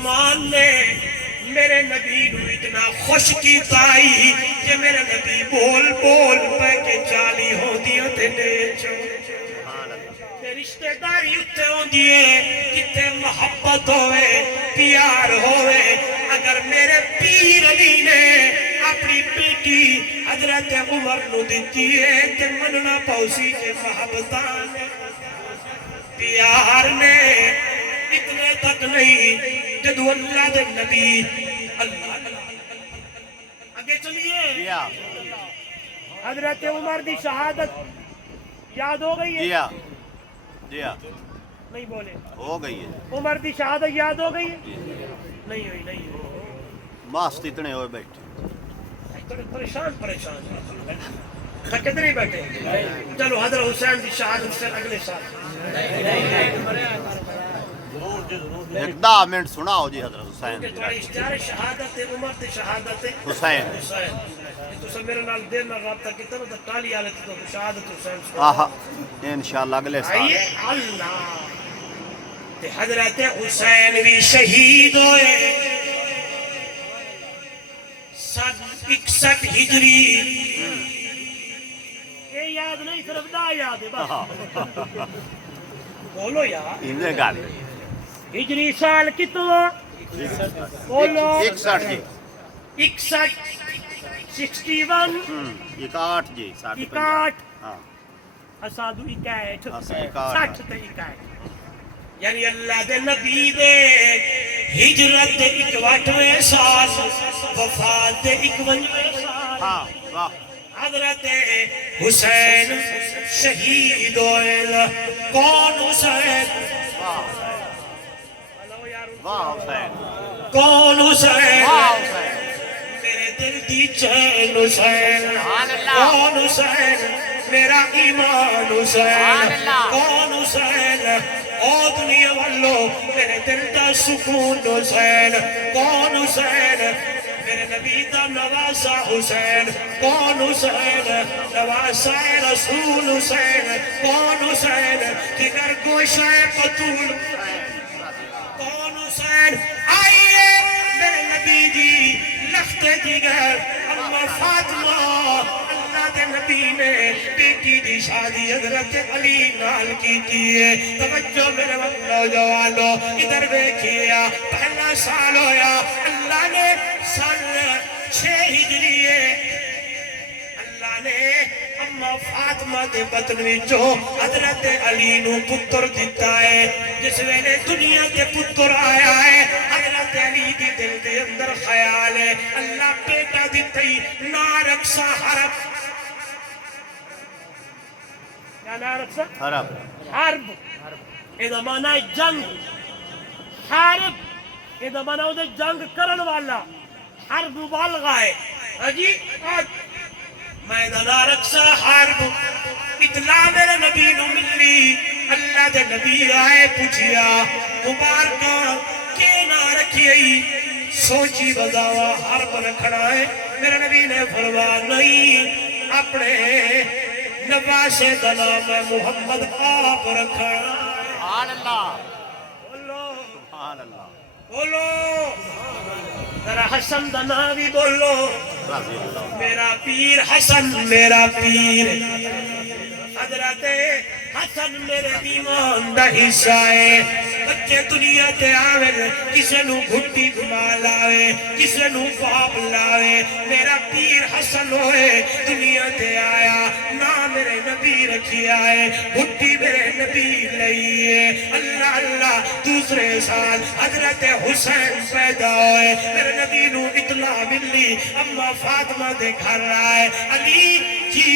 مسلمان نے میرے نبی نو اتنا خوش کیتا ہی کہ میرے نبی بول بول پہ کے 40 ہوندیاں تے نیچ رشتہ داری اتنے ہوندی ہے کتے محبت ہوئے پیار ہوئے اگر میرے پیر علی نے اپنی بیٹی حضرت عمر نو دیتی ہے تے مننا پوسی کے محبتان پیار نے اتنے تک نہیں جدو اللہ دے نبی اللہ آگے چلیے حضرت عمر دی شہادت یاد ہو گئی ہے جی ہاں نہیں بولے ہو گئی ہے عمر دی شہادت یاد ہو گئی ہے نہیں ہوئی نہیں ہوئی مست اتنے ہوئے بیٹھے تھوڑے پریشان کتنے بیٹھے چلو حضرت حسین دی شہادت سے اگلے سال ایک 10 منٹ سناؤ جی حضرت حسین تھوڑی اشتہار شہادت عمر دی شہادت حسین تو سب میرے نال دیر نال رابطہ کیتا نا تو ٹالی والے تو شہادت حسین آہا انشاءاللہ اگلے سال آئیے اللہ تے حضرت حسین بھی شہید ہوئے 61 ہجری یہ یاد نہیں صرف دا یاد ہے بس بولو یار انہیں گال ہجری سال کتنا بولو 61 جی 61 61 61 جی 61 ہاں اسادو 61 61 60 تے 61 یعنی اللہ دے نبی دے ہجرت دے 61ویں سال وفات دے 51ویں سال ہاں واہ حضرت حسین شہید ہوئے کون حسین واہ حسین کون حسین واہ حسین میرے دل دی چین حسین کون حسین میرا ایمان حسین کون حسین او دنیا والو میرے دل دا سکون حسین کون حسین میرے نبی دا نوازا حسین کون حسین نوازا رسول حسین کون حسین جگر گوشہ بطول کون حسین آئیے میرے نبی دی لخت جگر اما فاطمہ اللہ دے نبی نے بیٹی دی شادی حضرت علی نال کی ہے توجہ میرے نوجوانوں ادھر دیکھیا پہلا سال ہویا اللہ نے سال 6 ہجری اللہ نے اما فاطمہ دے بطن وچوں حضرت علی نو پتر دیتا ہے جس ویلے دنیا تے پتر آیا ہے حضرت علی دی دل دے اندر خیال ہے اللہ بیٹا دیتا ہی نا رکھسا حرب کیا نا رکھسا حرب ایدہ مانا ہے جنگ حارب ایدہ مانا ہے جنگ کرن والا حرب مبالغہ ہے جی میدان رکھسا حرب اطلاع میرے نبی نو ملی اللہ دے نبی آئے پوچھیا مبارکہ کے نہ رکھیئی سوچی بزاوا حرب رکھنا ہے میرے نبی نے فرمایا نہیں اپنے نواز دا نام ہے محمد آپ رکھنا سبحان اللہ بولو سبحان اللہ بولو ذرا حسن دا نام بھی بولو رضی اللہ میرا پیر حسن میرا پیر حضرت حسن میرے ایمان دا حصہ ہے بچے دنیا تے آوے کسے نو گھٹی گھما لاوے کسے نو باپ لاوے میرا پیر حسن ہوئے دنیا تے آیا نا میرے نبی رکھی آئے گھٹی میرے نبی لئیے اللہ اللہ دوسرے سال حضرت حسین پیدا ہوئے میرے نبی نو اطلاع ملی اما فاطمہ دے گھر آئے علی جی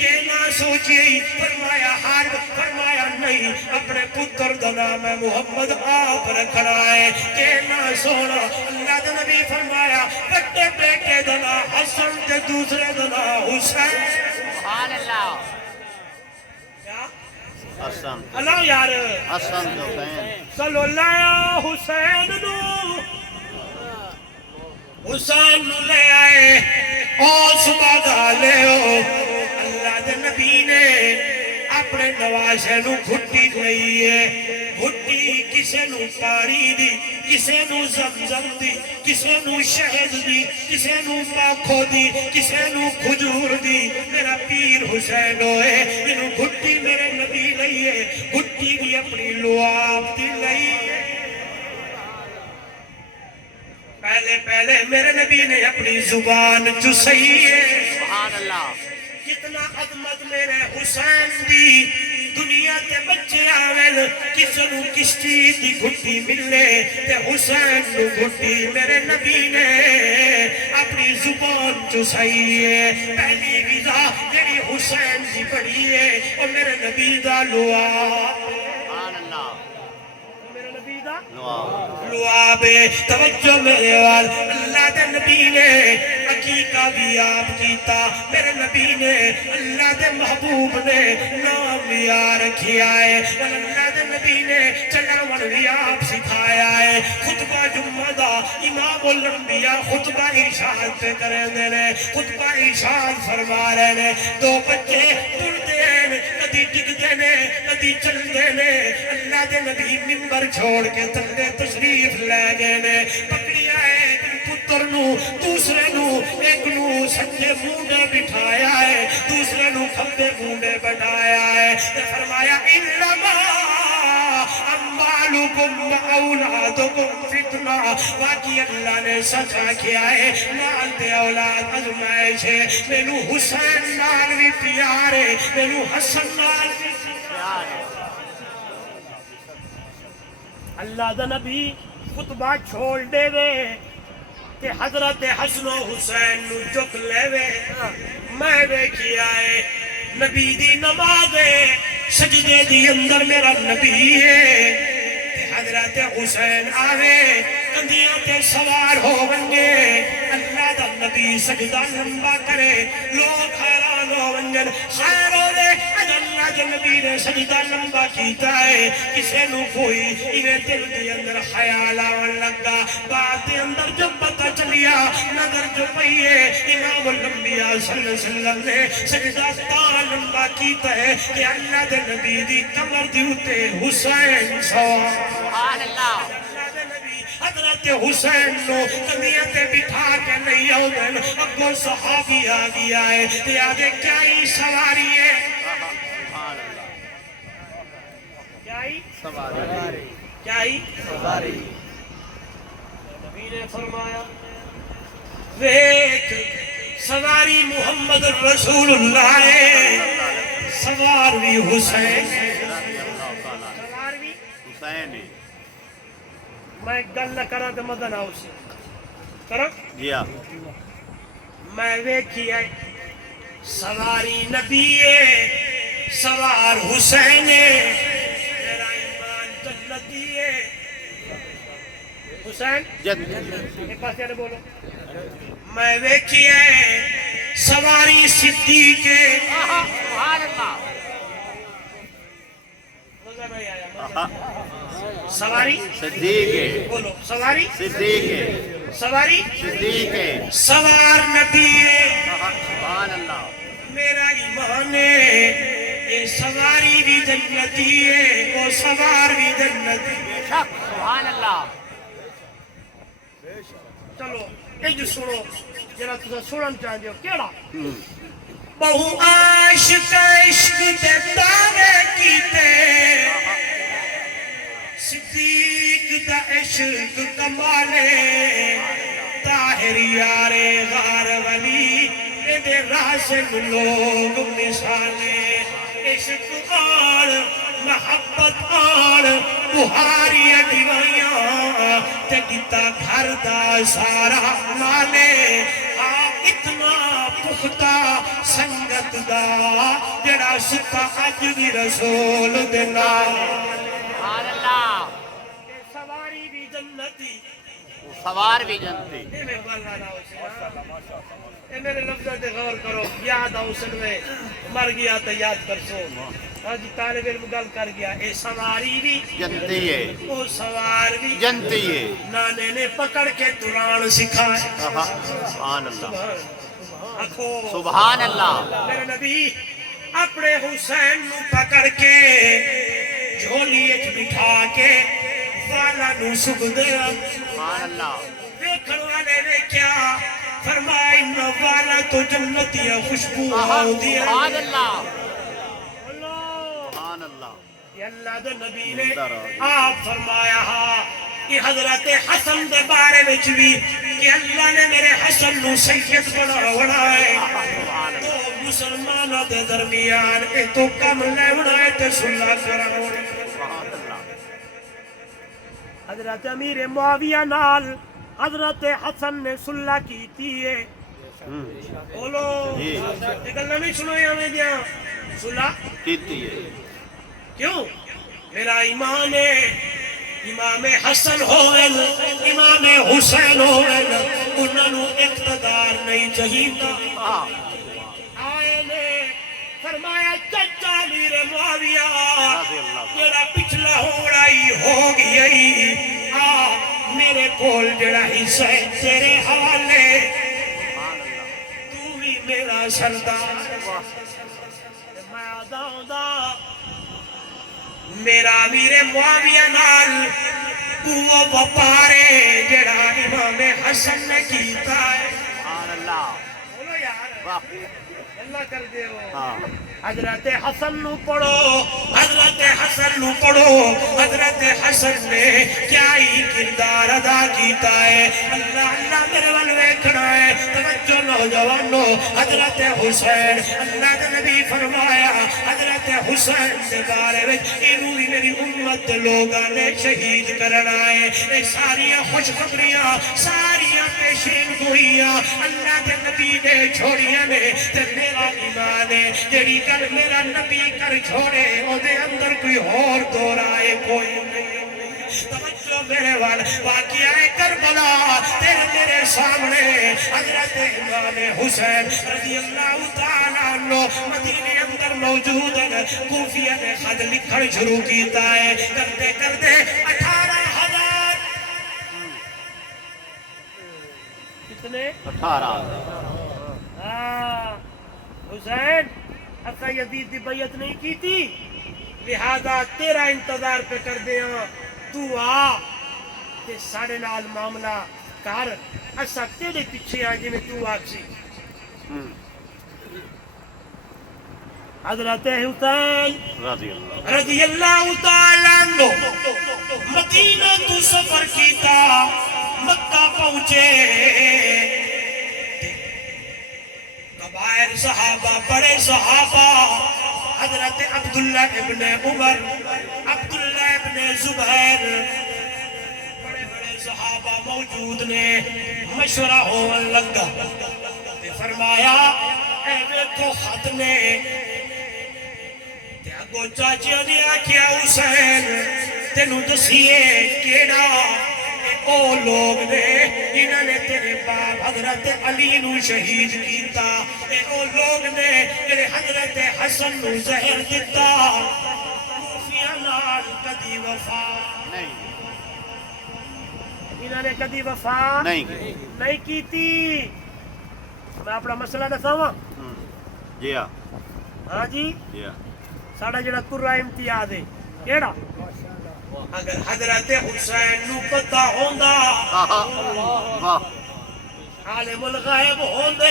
کہ نہ سوچیے فرمایا حرب فرمایا نہیں اپنے پتر دا نام ہے محمد آپ رکھنا ہے کہ نہ سونا اللہ دا نبی فرمایا بڑے بیٹے دا نام حسن تے دوسرے دا نام حسین سبحان اللہ کیا حسن اللہ یار حسن حسین صلو اللہ حسین نو حسین نو لے آئے او صبح دا لے ہو اللہ دے نبی نے اپنے نوازے نو گھٹی نہیں ہے گھٹی کسے نو پانی دی کسے نو زمزم دی کسے نو شہد دی کسے نو پاکھو دی کسے نو کھجور دی میرا پیر حسین ہوئے انہوں گھٹی میرے نبی لئیے گھٹی بھی اپنی لعاب دی لئیے پہلے میرے نبی نے اپنی زبان چسئی ہے سبحان اللہ کتنا عظمت میرے حسین دی دنیا کے بچے آویل کسے نو کس چیز دی گھٹی ملے تے حسین نو گھٹی میرے نبی نے اپنی زبان چسائی ہے پہلی غذا جڑی حسین دی بڑی ہے اور میرے نبی دا لعاب سبحان اللہ میرے نبی دا لعاب توجہ میرے وال اللہ دے نبی نے عقیقہ بھی آپ کیتا میرے نبی نے اللہ دے محبوب نے نام بھی رکھیا ہے اللہ دے نبی نے چلن بھی آپ سکھایا ہے خطبہ جمعہ دا امام الانبیاء خطبہ ارشاد پہ کریں دے خطبہ ارشاد فرما رہے نے دو بچے ٹرتے ہیں کدی ٹکتے نے کدی چلتے نے اللہ دے نبی منبر چھوڑ کے تھلے تشریف لے گئے نے پکڑی آئے پتر نو دوسرے نو ایک نو سجے مونڈے بٹھایا ہے دوسرے نو کھبے مونڈے بٹھایا ہے فرمایا انما اموالکم و اولادکم فتنہ واقعی اللہ نے سچا کیا ہے مال تے اولاد ازمائش ہے مینو حسین نال بھی پیار ہے مینو حسن نال بھی پیار ہے اللہ دا نبی خطبہ چھوڑ دے وے کہ حضرت حسن و حسین نو چک لے وے میں دیکھیا ہے نبی دی نماز سجدے دی اندر میرا نبی ہے کہ حضرت حسین آوے کندیاں تے سوار ہو ونگے اللہ دا نبی سجدہ لمبا کرے لوگ حیران ہو ونجن خیر ہو دے اللہ کے نبی نے سجدہ لمبا کیتا ہے کسے نو کوئی انہیں دل کے اندر خیال آن لگا بات کے اندر جب پتہ چلیا نظر جو پئیے امام الانبیاء صلی اللہ علیہ وسلم نے سجدہ تا لمبا کیتا ہے کہ اللہ کے نبی دی کمر دی اتے حسین سبحان اللہ حضرت حسین نو کندیاں تے بٹھا کے نہیں آؤں ابو صحابی آگیا ہے تے آگے کیا ہی سواری ہے کیا ہی سواری نبی نے فرمایا ویک سواری محمد رسول اللہ ہے سوار بھی حسین سوار بھی حسین میں گل نہ کرا تو مدن آؤ سے کرو جی ہاں میں ویکھی ہے سواری نبی ہے سوار حسین ہے میرا ایمان جنتی ہے حسین جنتی ایک پاس نے بولو میں ویکھی ہے سواری صدیق ہے سبحان اللہ نظر نہیں آیا سواری صدیق ہے بولو سواری صدیق ہے سواری صدیق ہے سوار نبی ہے سبحان اللہ میرا ایمان ہے اے سواری بھی جنتی ہے وہ سوار بھی جنتی ہے سبحان اللہ چلو اج سنو جرا تسا سنن چاہندے ہو کیڑا بہو عاشق عشق دے دعوے کیتے صدیق دا عشق کمالے طاہر یار غار ولی دے راشد لوگ مثالے عشق آن محبت آن بہاری دیوائیاں تے کتا گھر دا سارا مالے اتنا پختہ سنگت دا جڑا ستا اج بھی رسول دینا سبحان اللہ سواری بھی جنتی سوار بھی جنتی اے میرے لفظوں تے غور کرو یاد آؤ سنوے مر گیا تو یاد کر سو آج طالب علم گل کر گیا اے سواری بھی جنتی ہے او سوار بھی جنتی ہے نانے نے پکڑ کے قرآن سکھائے سبحان اللہ آنکھو سبحان اللہ میرے نبی اپنے حسین نو پکڑ کے جھولی اچ بٹھا کے والا نو سکدے سبحان اللہ دیکھن والے نے کیا فرمایا ان والا تو جنتی خوشبو آؤندی ہے سبحان اللہ اللہ سبحان اللہ یہ اللہ دے نبی نے آپ فرمایا ہاں کہ حضرت حسن دے بارے وچ بھی کہ اللہ نے میرے حسن نو سید بناونا ہے تو مسلمانوں دے درمیان اے تو کم لیونا ہے تے صلح کراونا سبحان اللہ حضرت امیر معاویہ نال حضرت حسن نے صلح کیتی ہے بولو یہ گلاں نہیں سنویا میں دیا صلح کیتی ہے کیوں میرا ایمان ہے امام حسن ہوئن امام حسین ہوئن انہوں نے اقتدار نہیں چاہیتا آئے نے فرمایا چچا امیر معاویہ جڑا پچھلا ہوڑائی ہو گئی میرے کول جڑا حصہ ہے تیرے حوالے تو بھی میرا سردار میں آدھاؤں دا میرا امیر معاویہ نال وہ وپارے جڑا امام حسن نے کیتا ہے سبحان اللہ بولو یار واہ اللہ کر دے ہو ہاں حضرت حسن نو پڑھو حضرت حسن نو پڑھو حضرت حسن نے کیا ہی کردار ادا کیتا ہے اللہ اللہ میرے وال ویکھنا ہے توجہ نوجوانو حضرت حسین اللہ کے نبی فرمایا حضرت حسین کے بارے میں انہوں ہی میری امت لوگاں نے شہید کرنا ہے یہ ساری خوشخبریاں ساری پیشین گوئیاں اللہ کے نبی نے چھوڑیاں نے تے میرا ایمان ہے جڑی کل میرا نبی کر چھوڑے او دے اندر کوئی اور دورائے کوئی نہیں توجہ میرے وال واقعہ کربلا تیرے میرے سامنے حضرت امام حسین رضی اللہ تعالیٰ عنہ مدینے اندر موجود ہیں کوفیہ نے خط لکھڑ شروع کیتا ہے کرتے کرتے 18,000 کتنے 18 حسین اسا یزید دی بیعت نہیں کی تھی لہذا تیرا انتظار پہ کر دیا تو آ تے ساڑے نال معاملہ کر اسا تیرے پیچھے آ جی میں تو آکسی حضرت حسین رضی اللہ تعالیٰ عنہ مدینہ تو سفر کیتا مکہ پہنچے کبائر صحابہ بڑے صحابہ حضرت عبداللہ ابن عمر عبداللہ ابن زبیر بڑے بڑے صحابہ موجود نے مشورہ ہو لگا فرمایا اے دیکھو خط نے تیاگو چاچیاں دیا کیا حسین تینو دسیے کیڑا او لوگ نے جنہوں نے تیرے باپ حضرت علی نو شہید کیتا اے او لوگ نے جنہیں حضرت حسن نو زہر دیتا کوفیہ نال کدی وفا انہوں نے کدی وفا نہیں کیتی میں اپنا مسئلہ دساواں جی ہاں جی ساڑا جڑا قرآن امتیاز ہے کیڑا اگر حضرت حسین نو پتہ ہوندا عالم الغیب ہوندے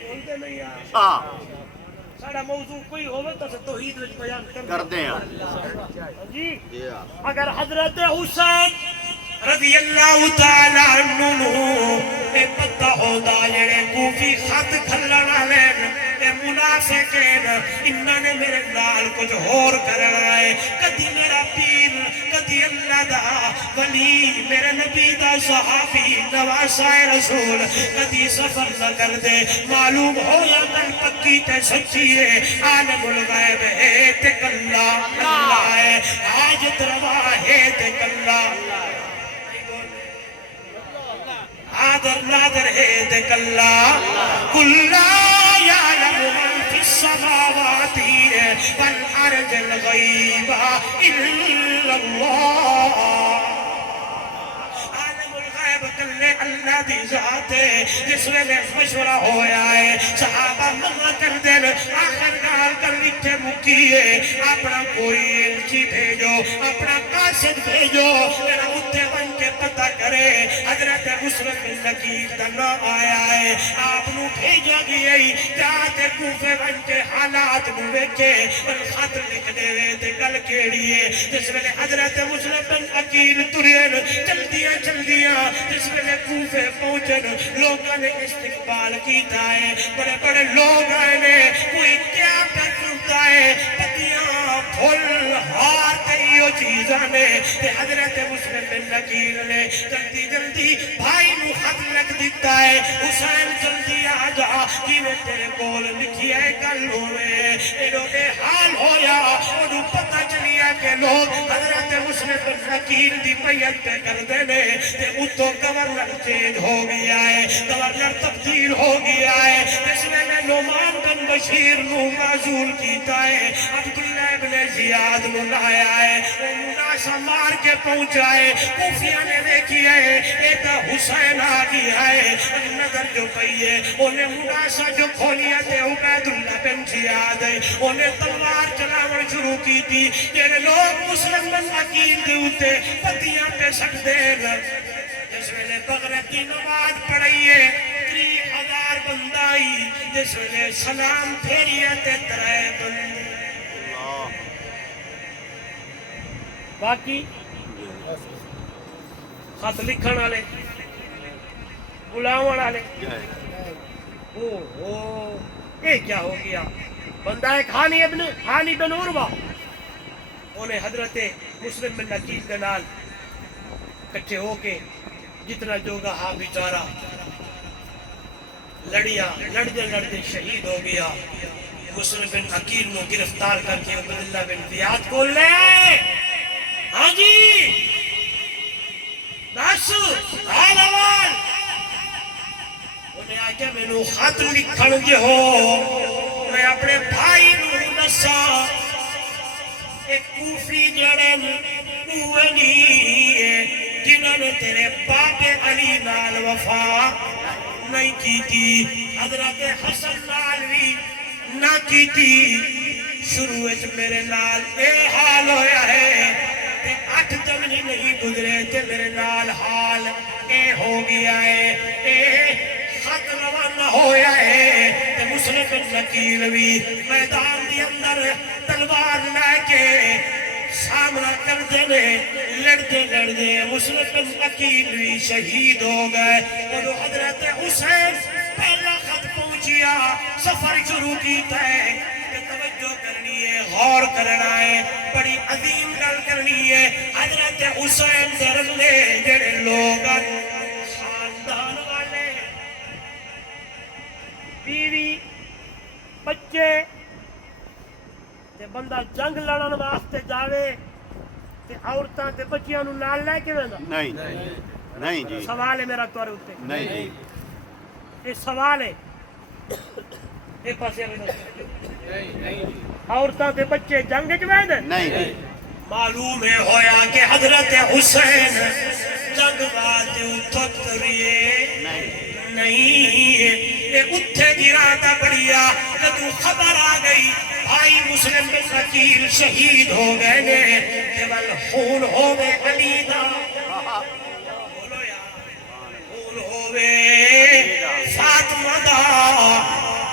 بولتے نہیں یار ساڑا موضوع کوئی ہوئے تو توحید وچ بیان کر دیں جی اگر حضرت حسین رضی اللہ تعالیٰ عنہ اے پتہ ہوندا جڑے کوفی خط کھلن والے اے منافقین انہاں نے میرے نال کچھ اور کرنا ہے کدی میرا پیر کدی اللہ دا ولی میرے نبی دا صحابی نواسہ رسول کدی سفر نہ کر دے معلوم ہو یا گل پکی تے سچی ہے عالم الغیب ہے تے کلا اللہ ہے حاجت روا ہے تے کلا آدر نادر ہے دیکھ اللہ کلا یعلم من فی السماوات والارض الغیب الا اللہ عالم الغیب کلے اللہ اللہ دی ذات ہے جس ویلے مشورہ ہویا ہے صحابہ منع کر دین آخر گال کر لکھے مکیے اپنا کوئی الچی بھیجو اپنا قاصد بھیجو میرا اتھے بن کے پتہ کرے حضرت مسلم بن نقیل کا نام آیا ہے آپ نو بھیجا گیا ہی جاتے کوفے بن کے حالات نو ویکھے خط لکھ دے وے تے گل کیڑی ہے جس ویلے حضرت مسلم بن نقیل ترین چلدیاں جس ویلے کوفے پہنچن لوگوں نے استقبال کیتا ہے بڑے بڑے لوگ آئے نے کوئی کیا کرتا ہے پتیاں پھول ہار کئیو چیزاں نے تے حضرت مسلم بن نقیل نے جلدی بھائی نو خط لکھ دیتا ہے حسین جلدی آ جا جی میں تیرے کول لکھی ہے گل ہوئے انہوں نے حال ہویا انہوں پتہ چلیا کہ لوگ حضرت مسلم بن نقیل دی بیعت پہ کر دینے تے اتو گورنر چینج ہو گیا ہے گورنر تبدیل ہو گیا ہے اس میں نے نعمان بن بشیر نو معزول کیتا ہے عبداللہ ابن زیاد نو لایا ہے وہ مناسا مار کے پہنچا ہے کوفیہ نے دیکھی ہے ایک حسین آ گیا ہے نظر جو پئی ہے انہیں مناسا جو کھولیا تے عبیداللہ بن زیاد ہے انہیں تلوار چلاون شروع کی تھی جنہیں لوگ مسلم بن عقیل دے ہوتے پتیاں پہ سکتے ہیں جس ویلے بغرت کی نماز پڑھئیے 30,000 بندائی جس ویلے سلام پھیریتے ترائے بندے باقی خط لکھن والے بلاون والے یہ کیا ہو گیا بندہ ایک حانی بن عروہ انہیں حضرت مسلم بن نقیل کے نال کٹھے ہو کے جتنا جوگا ہاں بیچارہ لڑتے شہید ہو گیا مسلم بن نقیل نو گرفتار کر کے عبداللہ بن زیاد کو لے آئے ہاں جی داسو آلوان انہیں آگیا میں نو خط لکھن جے ہو میں اپنے بھائی نو نسا ایک کوفی جڑن کوئنی جنہوں نے تیرے باپ علی نال وفا نہیں کی تھی حضرت حسن نال بھی نہ کی تھی شروع اچھ میرے نال اے حال ہویا ہے تے 8 دن ہی نہیں گزرے تے میرے نال حال اے ہو گیا ہے اے خط روانہ ہویا ہے تے مسلم بن نقیل بھی میدان دی اندر تلوار لے کے سامنا کر دینے لڑتے مسلم بن نقیل بھی شہید ہو گئے اور حضرت حسین پہلا خط پہنچیا سفر شروع کیتا ہے توجہ کرنی ہے غور کرنا ہے بڑی عظیم گل کرنی ہے حضرت حسین درلے جڑے لوگ خاندان والے بیوی بچے تے بندہ جنگ لڑن واسطے جاوے تے عورتاں تے بچیاں نو نال لے کے ویندا نہیں جی سوال ہے میرا تورے اوتے نہیں جی یہ سوال ہے ایک پاسے نہیں عورتاں تے بچے جنگ وچ ویندے نہیں معلوم ہے ہویا کہ حضرت حسین جنگ واسطے اتریے نہیں اتھے گراتا بڑھیا جدو خبر آ گئی بھائی مسلم بن نقیل شہید ہو گئے نے جبل خون ہوئے علی دا بولو یار خون ہوئے فاطمہ دا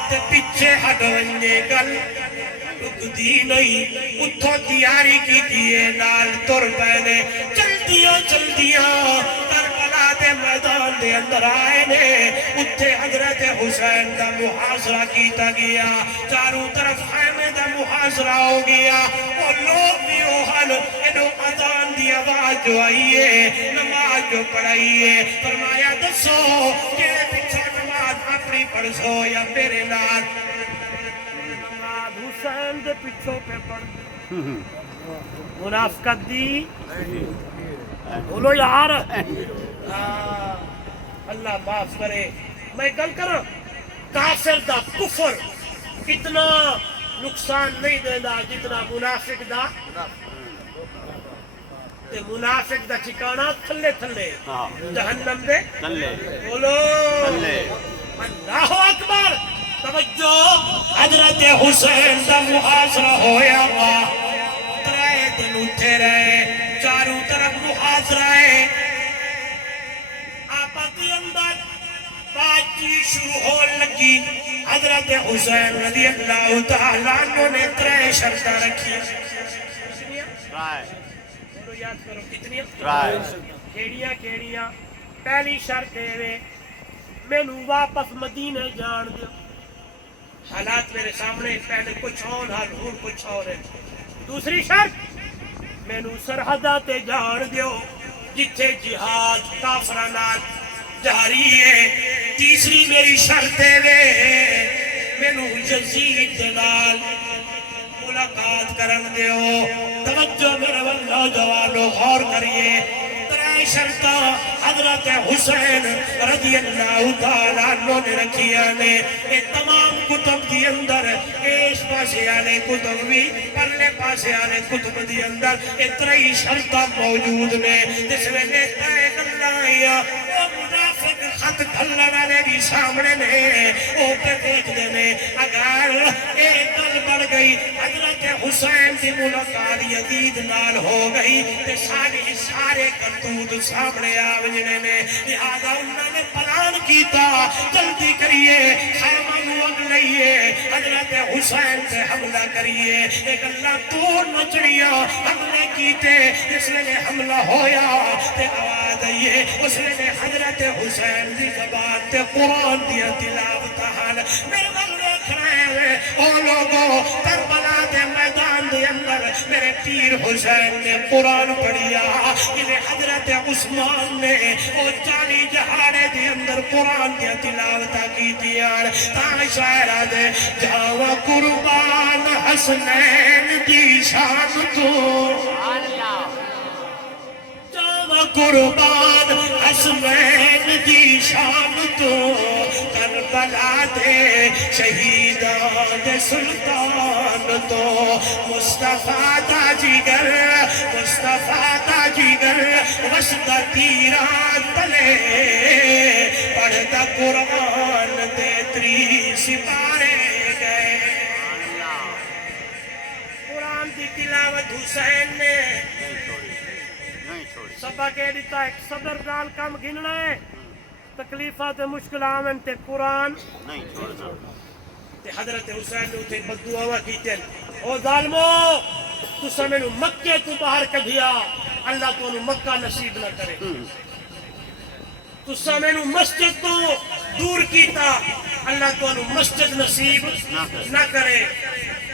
تے پچھے ہٹ ونجے گل رک دی نہیں اتھو تیاری کی دیئے نال تر پہنے چلدیاں کربلا دے میدان دے اندر آئے نے اتھے حضرت حسین دا محاصرہ کیتا گیا چاروں طرف خیمے دا محاصرہ ہو گیا وہ لوگ بھی اوہل انہوں اذان دی آواز جو آئیے نماز جو پڑھائیے فرمایا دسو کہ پچھا نماز اپنی پڑھسو یا میرے نال حسین دے پچھوں پہ پڑھ منافقت دی بولو یار اللہ معاف کرے میں گل کروں کافر دا کفر اتنا نقصان نہیں دینا جتنا منافق دا تے منافق دا ٹھکانہ تھلے تھلے ہاں جہنم دے تلے بولو تلے اللہ اکبر توجہ حضرت حسین دا محاصرہ ہویا وا ترے دن اٹھے رہے چاروں طرف محاصرہ ہے آپا کے اندر بات چیت شروع ہون لگی حضرت حسین رضی اللہ تعالیٰ عنہ نے ترے شرطیں رکھی رائے بولو یاد کرو کتنی رائے کیڑیاں پہلی شرط ہے مینو واپس مدینے جان دو حالات میرے سامنے پہلے کچھ اور حال ہوں کچھ اور ہے دوسری شرط مینو سرحدہ تے جان دیو جتھے جہاد کافراں نال جاری ہے تیسری میری شرط ہے مینو یزید دے نال ملاقات کرن دیو توجہ میرے واللہ جوانو غور کریے ترے شرطاں حضرت حسین رضی اللہ تعالیٰ عنہ نے رکھیا نے یہ تمام کتب دی اندر اس پاسے آنے کتب بھی پرلے پاسے آنے کتب دی اندر یہ ترے شرطاں موجود نے جس میں نے ترے گلائیاں وہ منافق خط کھلن والے بھی سامنے نے وہ پہ دیکھ دینے اگر ایک گل بڑھ گئی حضرت حسین کی ملاقات یزید نال ہو گئی تے سارے کرتوت سامنے آوجنے نے لہذا انہوں نے پلان کیتا جلدی کریے خیمہ نوگ لئیے حضرت حسین سے حملہ کریے ایک اللہ تو نچڑیاں حملے کیتے اس لئے حملہ ہویا تے آواز آئیے اس لئے حضرت حسین دی زبان تے قرآن دیا تلاوت حال میرے بل دیکھ رہے ہیں او لوگوں کربلا دے میدان دے اندر میرے پیر حسین نے قرآن پڑھیا انہیں حضرت عثمان نے او چالی جہانے دے اندر قرآن دیا تلاوتہ کی دیار تاں شاعرہ دے جاوہ قربان حسنین دی شان تو جاوہ قربان حسنین دی شان تو کربلا دے شہیدان سلطان تو مصطفیٰ دا جگر مصطفیٰ دا جگر وسط تیران تلے پڑھتا قرآن دے تری سپارے گئے قرآن دی تلاوت حسین نے سبا کے دیتا ایک صدر نال کام گھننا ہے تکلیفات مشکل آمن تے قرآن نہیں چھوڑنا تے حضرت حسین نے اتے بددعا کیتے او ظالمو تسا مینوں مکے تو باہر کڈھیا اللہ تو مکہ نصیب نہ کرے تسا مینوں مسجد تو دور کیتا اللہ تو مسجد نصیب نہ کرے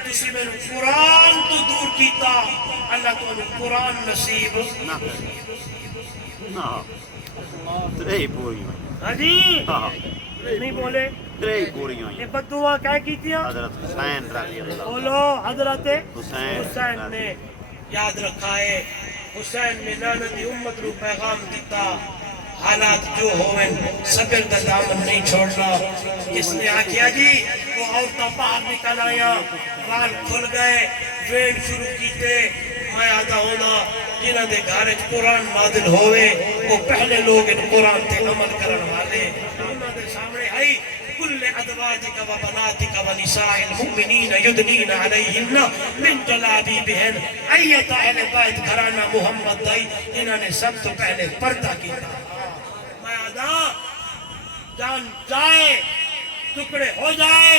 تسی مینوں قرآن تو دور کیتا اللہ تو قرآن نصیب نہ ترے پوری ہاں جی ہاں نہیں بولے ترے پوری ہوئی یہ بددعا کیا کیتیاں حضرت حسین رضی اللہ بولو حضرت حسین حسین نے یاد رکھا ہے حسین نے نانندی امت رو پیغام دیتا حالات جو ہوئے صبر کا دامن نہیں چھوڑنا جس نے آکیا جی وہ عورتہ باہر نکل آیا وال کھل گئے وین شروع کیتے میں آدھا ہونا جنہ دے گھارج قرآن نازل ہوئے وہ پہلے لوگ ان قرآن تے عمل کرن والے انہوں دے سامنے آئی کل ادوادک و بناتک و نساء المؤمنین یدنین علیہن من جلابیبہن ایت اہل بیت گھرانہ محمد دائی انہوں نے سب تو پہلے پردہ کیا میں آدھا جان جائے ٹکڑے ہو جائے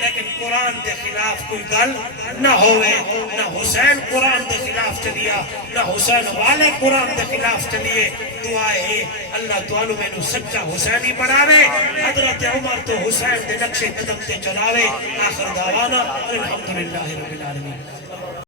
لیکن قرآن دے خلاف کوئی گل نہ ہوئے نہ حسین قرآن دے خلاف چلیا نہ حسین والے قرآن دے خلاف چلیے دعائے ہے اللہ تعالیٰ میں نو سچا حسینی بڑھاوے حضرت عمر تو حسین دے نقش قدم تے چلاوے آخر دعوانا الحمدللہ رب العالمین